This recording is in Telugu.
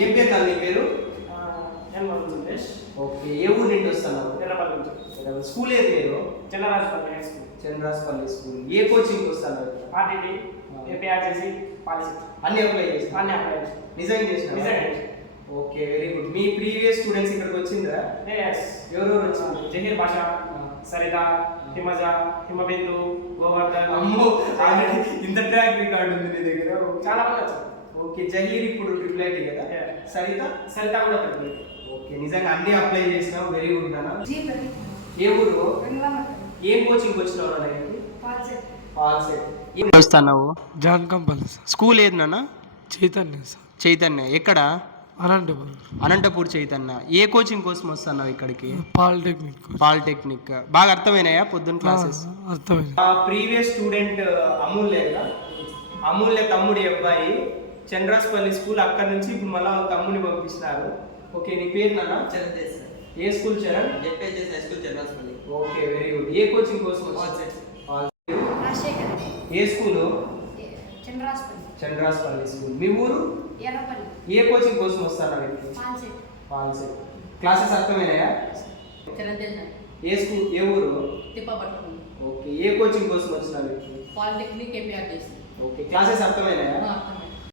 ఏం పేరు కాదు నీ పేరు? నేను సురేష్. ఓకే, ఏ ఊరు నుండి వస్తున్నావు? తెల్లపల్లి నుంచి. స్కూల్ ఏది పేరు? Chandrarajapalli high school. Chandraspalli school. ఏ కోచింగ్ వస్తున్నావు? ఆర్టీటీ, ఏపీఆర్జేసీ, పాలసీ అన్ని అప్లై చేసి అన్ని అప్లై చేసి డిజైన్ చేసిన. Okay, very good. మీ ప్రీవియస్ స్టూడెంట్స్ ఇక్కడికి వచ్చిందా? ఎవరెవరు వచ్చారు? జహీర్ భాష, సరిత, హిమజ, హిమబిందు, గోవర్ధన్. అమ్మో, ఆల్రెడీ ఇంత ట్రాక్ రికార్డు ఉంది నీ దగ్గర. చాలా మంది వచ్చారు. ఓకే, జహీర్ ఇప్పుడు ట్రిపుల్ ఐటీ కదా? సరిత? సరిత కూడా ట్రిపుల్ ఐటీ. ఓకే, నిజంగా అన్ని అప్లై చేసినావు. వెరీ గుడ్ నాన్న. ఏ ఊరు? ఏం కోచింగ్ వచ్చినావు నాన్న? పాల్సెట్. ఏం వస్తున్నావు? John Kampalli sir. స్కూల్ ఏది నాన్న? చైతన్య సార్. చైతన్య. ఎక్కడ? అనంతపురం. అనంతపూర్ చైతన్య. ఏ కోచింగ్ కోసం వస్తున్నావు ఇక్కడికి? పాలిటెక్నిక్. బాగా అర్థమైనాయా పొద్దున్న క్లాసెస్? అర్థమైంది. ప్రీవియస్ స్టూడెంట్ అమూల్య కదా? అమూల్య తమ్ముడి అబ్బాయి చంద్రాస్పల్లి స్కూల్. అక్కడ నుంచి ఇప్పుడు మళ్ళీ తమ్ముడిని పంపిస్తున్నారు. ఓకే, నీ పేరు నాన్న? చరణ్ సార్. ఏ school Charan? ZPHS high school Chandraspalli. Okay, very good. ఏ కోచింగ్ కోసం వచ్చావు? ఏ స్కూల్? చంద్రాస్పల్లి స్కూల్. మీ ఊరు? ఏ కోచింగ్ కోసం వస్తారా? పాల్సెట్. క్లాసెస్ అర్థమైనాయా? ఏ స్కూల్? ఏ ఊరు? ఓకే, ఏ కోచింగ్ కోసం వచ్చినారు? Polytechnic, APRJC. ఓకే, క్లాసెస్ అర్థమైనాయా? అర్థమైంది.